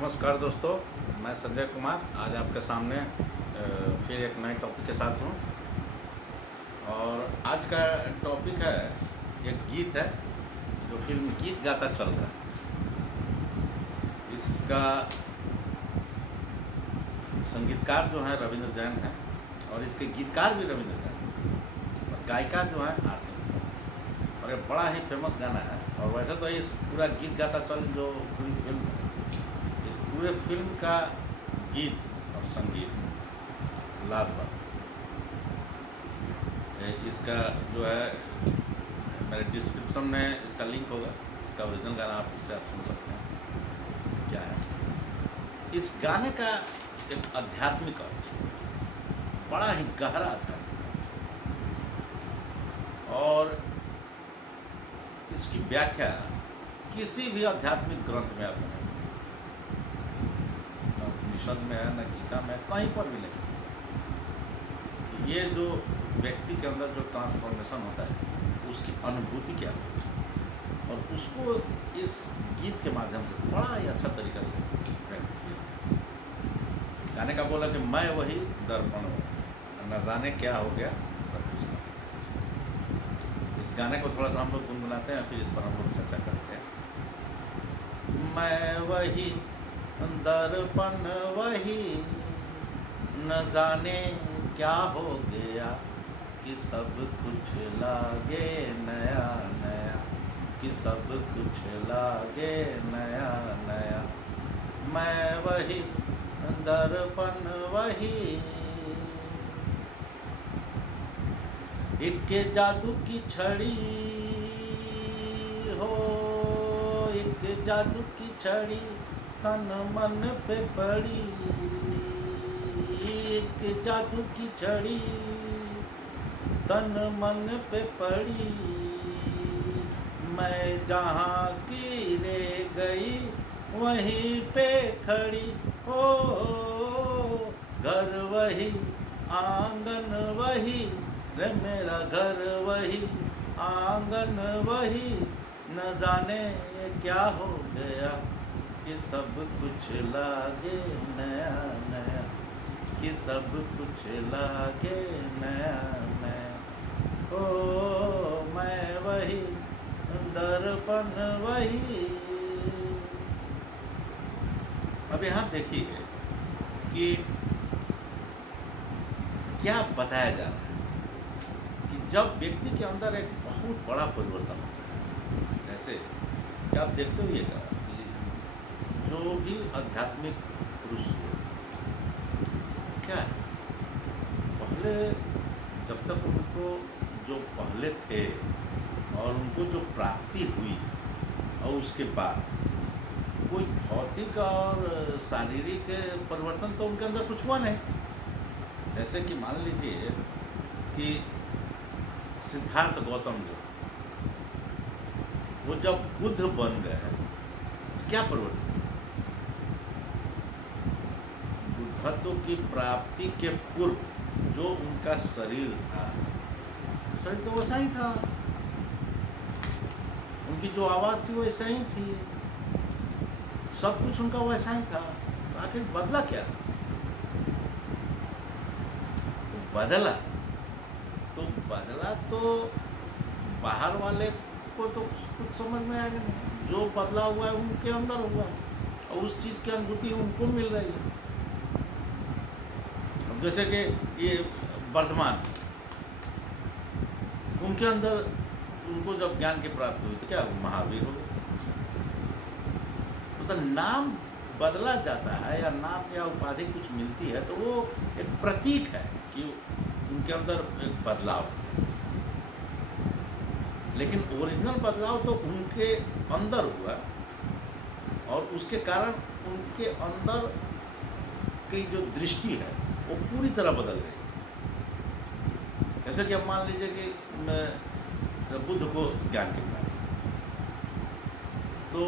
नमस्कार दोस्तों, मैं संजय कुमार आज आपके सामने फिर एक नए टॉपिक के साथ हूँ। और आज का टॉपिक है, एक गीत है जो फिल्म गीत गाता चल रहा है। इसका संगीतकार जो है रविंद्र जैन है और इसके गीतकार भी रविंद्र जैन है और गायिका जो है आरती। और ये बड़ा ही फेमस गाना है। और वैसे तो इस पूरा गीत गाता चल जो पूरी फिल्म है, इस पूरे फिल्म का गीत और संगीत लाजवाब। इसका जो है मेरे डिस्क्रिप्शन में इसका लिंक होगा, इसका ओरिजिनल गाना आप इससे आप सुन सकते हैं। क्या है इस गाने का एक आध्यात्मिक अर्थ, बड़ा ही गहरा आध्यात्मिक अर्थ। और इसकी व्याख्या किसी भी आध्यात्मिक ग्रंथ में आप नहीं, न उपनिषद में है, न गीता में, कहीं पर भी नहीं। कि ये जो व्यक्ति के अंदर जो ट्रांसफॉर्मेशन होता है उसकी अनुभूति क्या होती है और उसको इस गीत के माध्यम से बड़ा ही अच्छा तरीका से व्यक्त किया। गाने का बोला कि मैं वही दर्पण हूँ, न जाने क्या हो गया सब कुछ का। इस गाने को थोड़ा सा हम लोग गुनगुनाते हैं, फिर इस पर हम लोग चर्चा करते हैं। मैं वही दर्पण वही, न जाने क्या हो गया कि सब कुछ लागे नया नया, कि सब कुछ लागे नया नया। मैं वही दर्पण वही, एक जादू की छड़ी हो, एक जादू की छड़ी तन मन पे पड़ी, एक जादू की छड़ी तन मन पे पड़ी। मैं जहाँ की रह गई वहीं पे खड़ी हो, घर वही आंगन वही, रे मेरा घर वही आंगन वही, न जाने क्या हो गया कि सब कुछ लागे नया नया, कि सब कुछ लागे नया नया। ओ मैं वही दर्पण वही। अब यहाँ देखिए कि क्या बताया जा रहा है कि जब व्यक्ति के अंदर एक बहुत बड़ा परिवर्तन होता है, जैसे कि आप देखते होइएगा कि जो भी आध्यात्मिक पुरुष हुए, क्या है पहले जब तक उनको जो पहले थे और उनको जो प्राप्ति हुई और उसके बाद कोई भौतिक और शारीरिक परिवर्तन तो उनके अंदर कुछ हुआ नहीं। जैसे कि मान लीजिए कि सिद्धार्थ गौतम जो वो जब बुद्ध बन गए, क्या परिवर्तन? बुद्धत्व की प्राप्ति के पूर्व जो उनका शरीर था, शरीर तो वैसा ही था, उनकी जो आवाज़ थी वैसा ही थी, सब कुछ उनका वैसा ही था। तो आखिर बदला क्या? बदला तो बाहर वाले को तो कुछ समझ में आएगा नहीं। जो बदला हुआ है उनके अंदर हुआ है और उस चीज़ की अनुभूति उनको मिल रही है। अब जैसे कि ये वर्धमान, उनके अंदर उनको जब ज्ञान की प्राप्ति हुई तो क्या वो महावीर हो गए। तो नाम बदला जाता है या नाम या उपाधि कुछ मिलती है तो वो एक प्रतीक है कि उनके अंदर एक बदलाव। लेकिन ओरिजिनल बदलाव तो उनके अंदर हुआ और उसके कारण उनके अंदर की जो दृष्टि है वो पूरी तरह बदल गई। जैसे कि अब मान लीजिए कि बुद्ध को ज्ञान की प्राप्ति, तो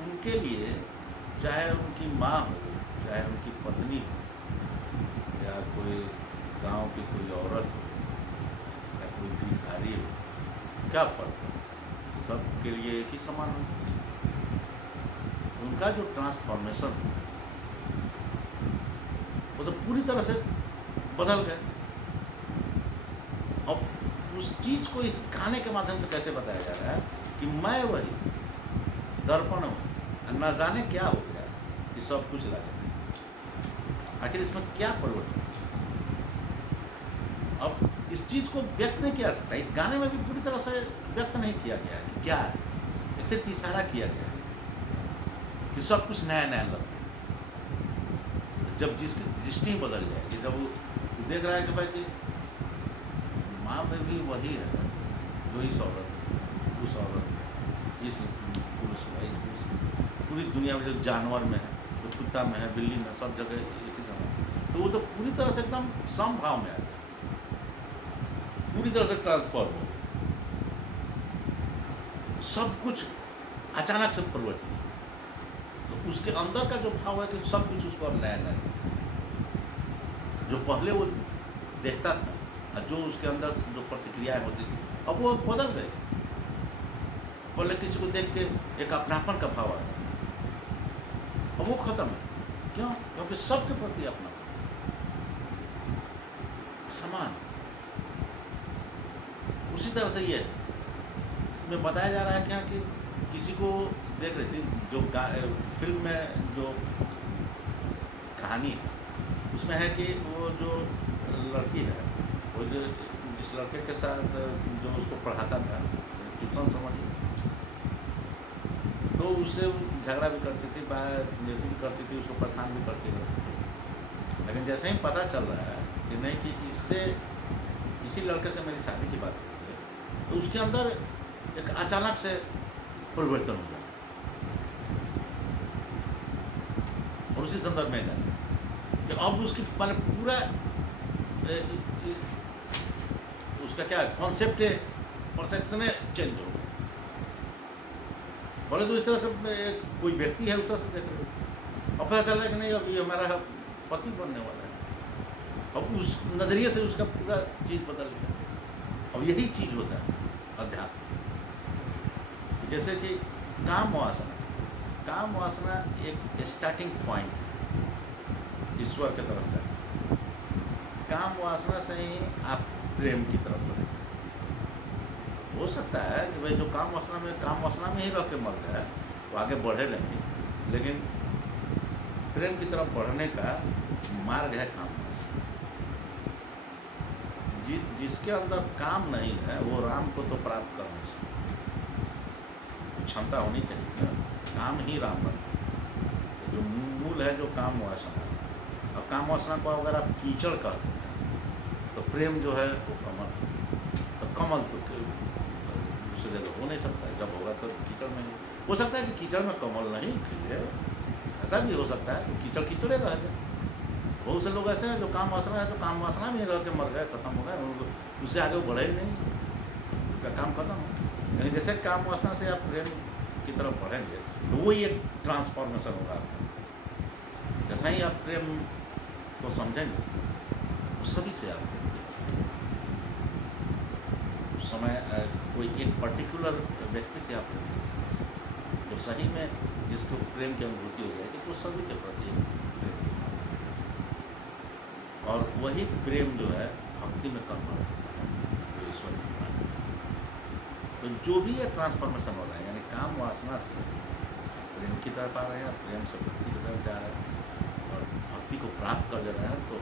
उनके लिए चाहे उनकी माँ हो, चाहे उनकी पत्नी हो, या कोई गांव की कोई औरत हो, या कोई भिखारी हो, क्या फर्क है? सबके लिए एक ही समान हो। उनका जो ट्रांसफॉर्मेशन वो तो पूरी तरह से बदल गए। अब उस चीज़ को इस गाने के माध्यम से कैसे बताया जा रहा है कि मैं वही दर्पण हूँ, न जाने क्या हो गया कि सब कुछ लगे। आखिर इसमें क्या परिवर्तन? अब इस चीज़ को व्यक्त नहीं किया सकता, इस गाने में भी पूरी तरह से व्यक्त नहीं किया गया है कि क्या है, एक सिर्फ इशारा किया गया है कि सब कुछ नया नया लगता है। जब जिसकी दृष्टि बदल जाएगी, जब वो देख रहा है कि भाई कि माँ में भी वही है जो इस औरत है, उस औरत है, इस पुरुष में, इस पुरुष में, पूरी दुनिया में जो जानवर में है, जो कुत्ता में है, बिल्ली में, सब जगह एक ही समय, तो वो तो पूरी तरह से एकदम समभाव में आ गया, पूरी तरह से ट्रांसफॉर्म हो गया, सब कुछ अचानक से परिवर्तित। तो उसके अंदर का जो भाव है कि सब कुछ उसको अब नया नया, जो पहले वो देखता था और जो उसके अंदर जो प्रतिक्रियाएं होती थी अब वो बदल गए। पहले किसी को देख के एक अपनापन का भाव आता था, अब वो खत्म है। क्यों? क्योंकि सबके प्रति अपनापन, समान। उसी तरह से ये है, इसमें बताया जा रहा है क्या कि किसी को देख रही थी जो फिल्म में जो कहानी है उसमें है कि वो जो लड़की है, वो जो जिस लड़के के साथ जो उसको पढ़ाता था, ट्यूशन समझिए, तो उससे झगड़ा भी करती थी, बात भी करती थी, उसको परेशान भी करती रहती थी। लेकिन जैसे ही पता चल रहा है कि नहीं कि इससे इसी लड़के से मेरी शादी की बात होती है, तो उसके अंदर एक अचानक से परिवर्तन हो गया। और उसी संदर्भ में जाना कि अब उसकी मैंने पूरा उसका क्या कॉन्सेप्ट है, परसेप्शन चेंज हो गया। बोले तो इस तरह से कोई व्यक्ति है उस तरह से देख रहे, अब पता चल रहा है कि नहीं अब ये हमारा पति बनने वाला है। अब उस नज़रिए से उसका पूरा चीज़ बदल गया। अब यही चीज़ होता है अध्यात्म, जैसे कि काम वासना एक स्टार्टिंग पॉइंट है ईश्वर की तरफ जाए। काम वासना से ही आप प्रेम की तरफ बढ़े। हो सकता है कि भाई जो काम वासना में ही रह के मर गया तो आगे बढ़े नहीं, लेकिन प्रेम की तरफ बढ़ने का मार्ग है काम वासना। जिसके अंदर काम नहीं है वो राम को तो प्राप्त कर नहीं सकता, क्षमता होनी चाहिए ना, काम ही राम बनता है। जो मूल है जो काम वासना, अब काम वासना को अगर आप कीचड़ कहते हैं तो प्रेम जो है वो कमल, तो कमल तो दूसरी जगह हो नहीं सकता, जब होगा तो कीचड़ में नहीं हो सकता है कि कीचड़ में कमल नहीं खिले, ऐसा भी हो सकता है कीचड़ कीचड़े रह जाए। बहुत से लोग ऐसे हैं जो काम वासना है तो काम वासना में रह के मर गए, खत्म हो गए, उनको उससे आगे बढ़े ही नहीं, उनका काम खत्म हो। लेकिन जैसे काम वासना से आप प्रेम की तरफ बढ़ेंगे तो वही एक ट्रांसफॉर्मेशन होगा आपका। जैसा ही आप प्रेम को समझेंगे उस सभी से आप उस समय कोई एक पर्टिकुलर व्यक्ति से आप तो सही में जिसको प्रेम की अनुभूति हो जाएगी तो सभी के प्रति प्रेम की भावना। और वही प्रेम जो है भक्ति में कन्वर्ट होता है, जो ईश्वर की प्राप्ति है। तो जो भी ये ट्रांसफॉर्मेशन हो रहा है, यानी काम वासना से प्रेम की तरफ आ रहे हैं, प्रेम से भक्ति की तरफ जा रहे हैं और भक्ति को प्राप्त कर ले रहे हैं, तो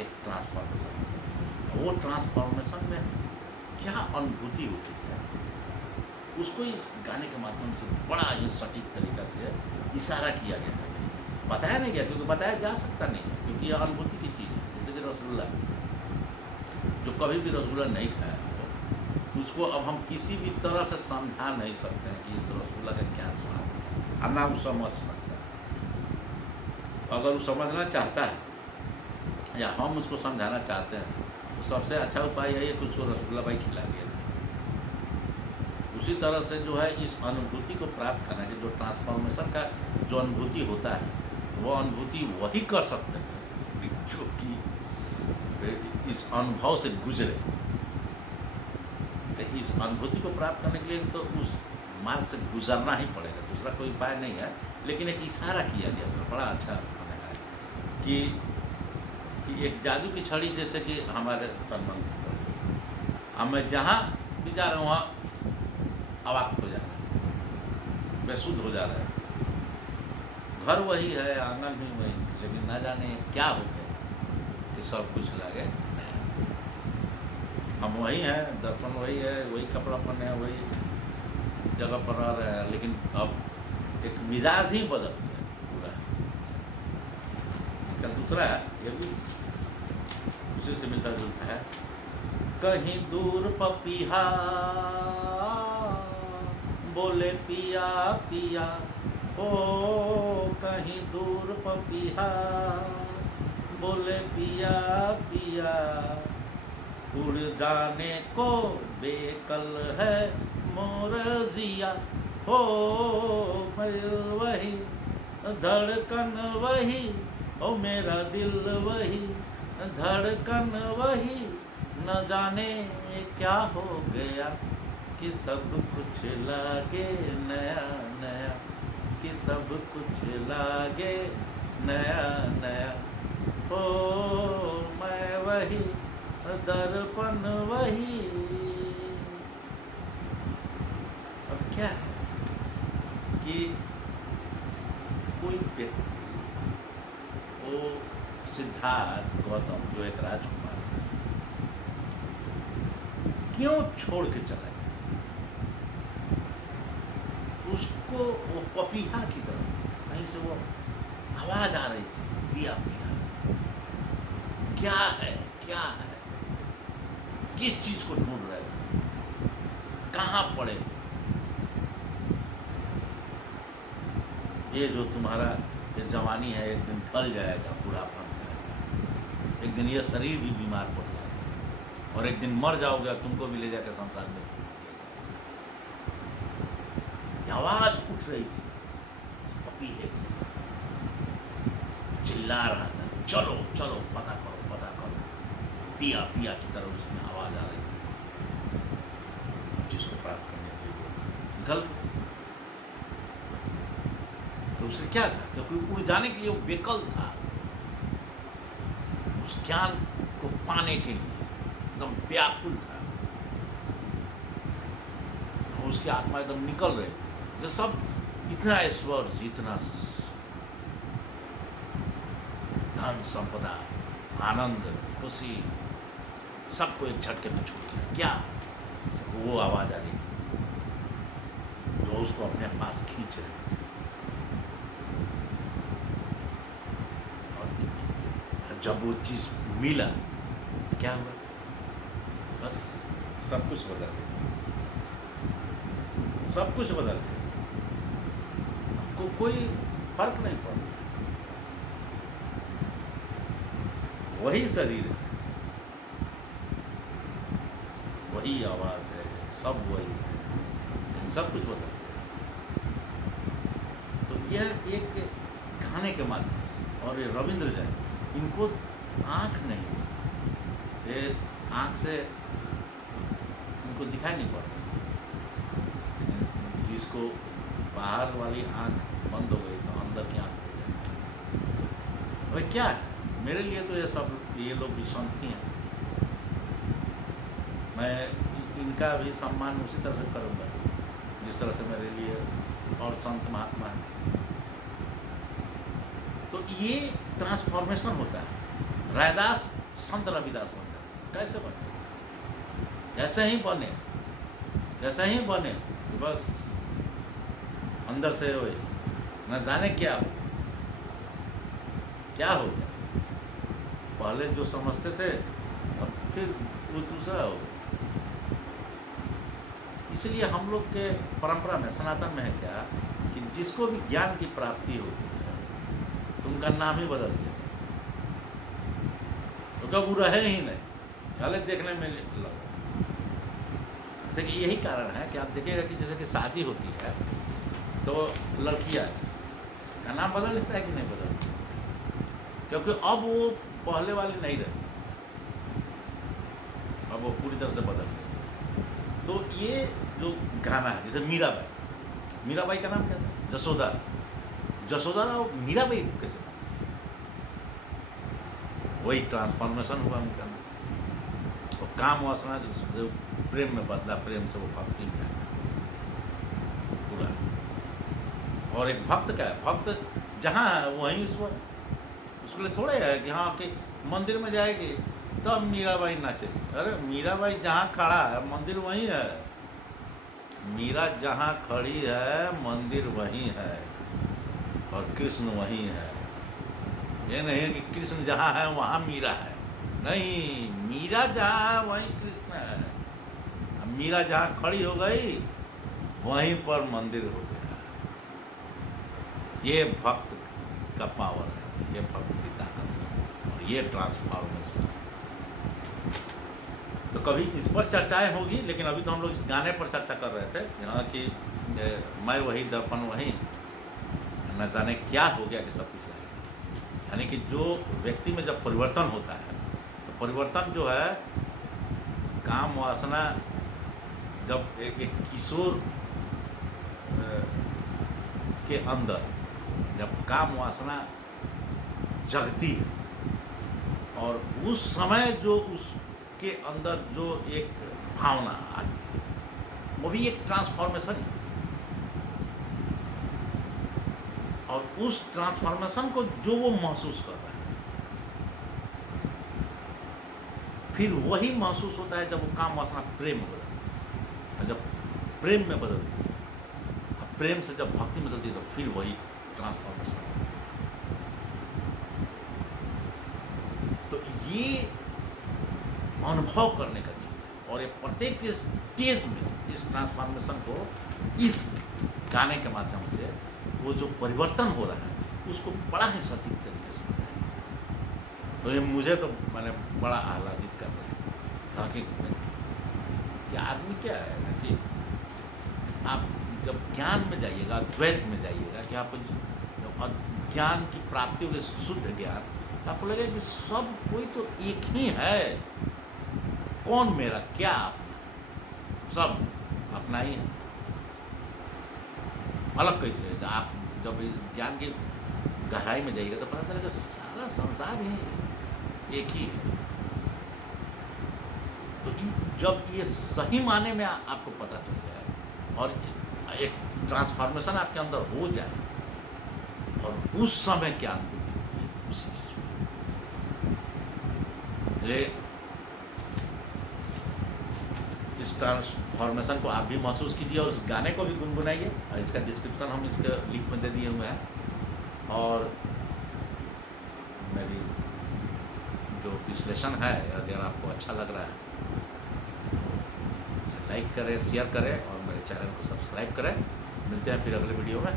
एक ट्रांसफॉर्मेशन होता है। वो ट्रांसफॉर्मेशन में क्या अनुभूति होती है उसको इस गाने के माध्यम से बड़ा ही सटीक तरीक़ा से इशारा किया गया है, बताया नहीं गया, क्योंकि बताया जा सकता नहीं है, क्योंकि यह अनुभूति की चीज़ है। जैसे कि रसगुल्ला, जो कभी भी रसगुल्ला नहीं खाया हो उसको अब हम किसी भी तरह से समझा नहीं सकते हैं कि इस रसगुल्ला का क्या स्वाद है, और ना वो समझ सकता है। अगर वो समझना चाहता है या हम उसको समझाना चाहते हैं तो सबसे अच्छा उपाय यही है कि उसको रसगुल्ला भाई खिला दिया जाए। उसी तरह से जो है इस अनुभूति को प्राप्त करना है, जो ट्रांसफॉर्मेशन का जो अनुभूति होता है वो अनुभूति वही कर सकते हैं जो कि इस अनुभव से गुजरे। तो इस अनुभूति को प्राप्त करने के लिए तो उस मार्ग से गुजरना ही पड़ेगा, दूसरा कोई उपाय नहीं है लेकिन एक इशारा किया गया था, बड़ा अच्छा बनाया है कि एक जादू की छड़ी जैसे कि हमारे तन मन पर गई। अब मैं जहाँ भी जा रहा हूँ वहाँ अवाक हो जा रहा है, बेसुध हो जा रहा है। घर वही है, आंगन भी वही, लेकिन न जाने क्या हो गया कि सब कुछ लगे नया। हम वही हैं, दर्पण वही है, वही कपड़ा पहने हैं, वही जगह पर रह रहे हैं, लेकिन अब एक मिजाज ही बदल गया पूरा। इसका दूसरा है, ये भी उसी से मिलता जुलता है। कहीं दूर पपीहा बोले पिया पिया, ओ कहीं दूर पपीहा बोले पिया पिया, उड़ जाने को बेकल है मोर जिया, हो दिल वही धड़कन वही, ओ मेरा दिल वही धड़कन वही, न जाने क्या हो गया कि सब कुछ लागे नया नया, कि सब कुछ लागे नया नया, ओ मैं वही दर्पण वही। अब क्या है कि कोई व्यक्ति, वो सिद्धार्थ गौतम जो एक राजकुमार था, क्यों छोड़ के चला गया? उसको वो पपीहा की तरह कहीं से वो आवाज आ रही थी, पिया पिया। क्या है, क्या है, किस चीज को ढूंढ रहे हो, कहाँ पड़े? ये जो तुम्हारा ये जवानी है एक दिन ढल जाएगा, बुढ़ापा में जाएगा, एक दिन ये शरीर भी बीमार पड़ जाएगा, और एक दिन मर जाओगे, तुमको भी ले जाकर संसार में फेंक दिया। आवाज उठ रही थी पपीहे की, चिल्ला रहा था, चलो चलो पता करो पता करो। पिया पिया की तरह उसमें आवाज आ रही थी, जिसको प्राप्त करने के लिए वो निकल। तो उसका क्या था, क्योंकि उड़ जाने के लिए वो बेकल था, उस ज्ञान को पाने के लिए एकदम व्याकुल था, और उसकी आत्मा एकदम निकल रही थी। ये सब इतना ऐश्वर्य, इतना धन संपदा, आनंद, खुशी, सबको एक झटके में छोड़ दिया। क्या? वो आवाज आ रही थी जो उसको अपने पास खींच रही थी। और जब वो चीज मिला तो क्या हुआ? बस सब कुछ बदल गया, सब कुछ बदल गया। कोई फर्क नहीं पड़ रहा, वही शरीर है, वही आवाज है, सब वही है, लेकिन सब कुछ बदल गया। तो यह एक गाने के माध्यम से, और ये रविंद्र जैन, इनको आँख नहीं थी, ये आँख से इनको दिखाई नहीं पड़ता, लेकिन जिसको बाहर वाली आँख बंद हो गई तो अंदर की आँख खुल जाती। भाई क्या है, मेरे लिए तो ये सब, ये लोग भी संत ही हैं। मैं इनका भी सम्मान उसी तरह से करूँगा जिस तरह से मेरे लिए और संत महात्मा है। तो ये ट्रांसफॉर्मेशन होता है। रैदास संत रविदास बन जाते हैं। कैसे बने? जैसे ही बने, जैसे ही बने तो बस अंदर से हो, न जाने क्या हो गया। पहले जो समझते थे अब फिर वो दूसरा हो गया। इसलिए हम लोग के परंपरा में, सनातन में है क्या कि जिसको भी ज्ञान की प्राप्ति होती है तो उनका नाम ही बदल दिया, तो कब वो रहे ही नहीं, गलत देखने में लगा। जैसे कि यही कारण है कि आप देखिएगा कि जैसे कि शादी होती है तो लड़कियाँ का नाम बदल देता है कि नहीं बदलती, क्योंकि अब वो पहले वाली नहीं रही, अब वो पूरी तरह से बदल गई। तो ये जो गाना है, जैसे मीराबाई का नाम क्या था? जसोदा। जसोदा राव मीराबाई कैसे बन गई? वही ट्रांसफॉर्मेशन हुआ उनके अंदर। तो काम वासना जो प्रेम में बदला, प्रेम से वो भक्ति में आ गया पूरा। और एक भक्त क्या है, भक्त जहाँ है वहीं ईश्वर। उसके लिए थोड़े है कि हाँ कि मंदिर में जाएगी तब मीराबाई नाचेगी। अरे मीराबाई जहाँ खड़ा है मंदिर वहीं है। मीरा जहाँ खड़ी है मंदिर वहीं है और कृष्ण वहीं है। ये नहीं है कि कृष्ण जहाँ है वहाँ मीरा है, नहीं, मीरा जहाँ है वहीं कृष्ण है। अब मीरा जहाँ खड़ी हो गई वहीं पर मंदिर हो गया। ये भक्त का पावर है, ये भक्त की ताकत है और ये ट्रांसफॉर्मेशन है। तो कभी इस पर चर्चाएं होगी, लेकिन अभी तो हम लोग इस गाने पर चर्चा कर रहे थे यहाँ कि मैं वही दर्पण वही, न जाने क्या हो गया कि सब कुछ रहेगा। यानी कि जो व्यक्ति में जब परिवर्तन होता है तो परिवर्तन जो है, काम वासना जब एक किशोर के अंदर जब काम वासना जगती है और उस समय जो उसके अंदर जो एक भावना आती है वो भी एक ट्रांसफॉर्मेशन है। और उस ट्रांसफॉर्मेशन को जो वो महसूस कर रहा है, फिर वही महसूस होता है जब वो काम वासना प्रेम में बदलती है। और जब प्रेम में बदलती है, प्रेम से जब भक्ति में बदलती है, तो फिर वही ट्रांसफॉर्मेशन। तो ये अनुभव करने का चीज़ है और ये प्रत्येक स्टेज में इस ट्रांसफॉर्मेशन को इस गाने के माध्यम से वो जो परिवर्तन हो रहा है उसको बड़ा ही सटीक तरीके से बताया। तो ये मुझे तो मैंने बड़ा आह्लादित करता है। ताकि ये आदमी क्या है ना कि आप जब ज्ञान में जाइएगा, द्वैत में जाइएगा, कि आप जब ज्ञान की प्राप्ति होगी, शुद्ध ज्ञान, तो आपको लगेगा कि सब कोई तो एक ही है। कौन मेरा, क्या अपना, सब अपना ही है। अलग कैसे है? आप जब ज्ञान की गहराई में जाइएगा तो पता चलेगा सारा संसार ही एक ही है। तो जब ये सही माने में आपको पता चल जाए और एक ट्रांसफॉर्मेशन आपके अंदर हो जाए और उस समय क्या अनुभूति होती है उसी चीज में। इसलिए इस ट्रांसफॉर्मेशन को आप भी महसूस कीजिए और इस गाने को भी गुनगुनाइए। और इसका डिस्क्रिप्शन हम इसके लिंक में दे दिए हुए हैं। और मेरी जो विश्लेषण है, अगर आपको अच्छा लग रहा है इसे लाइक करें, शेयर करें और मेरे चैनल को सब्सक्राइब करें। मिलते हैं फिर अगले वीडियो में।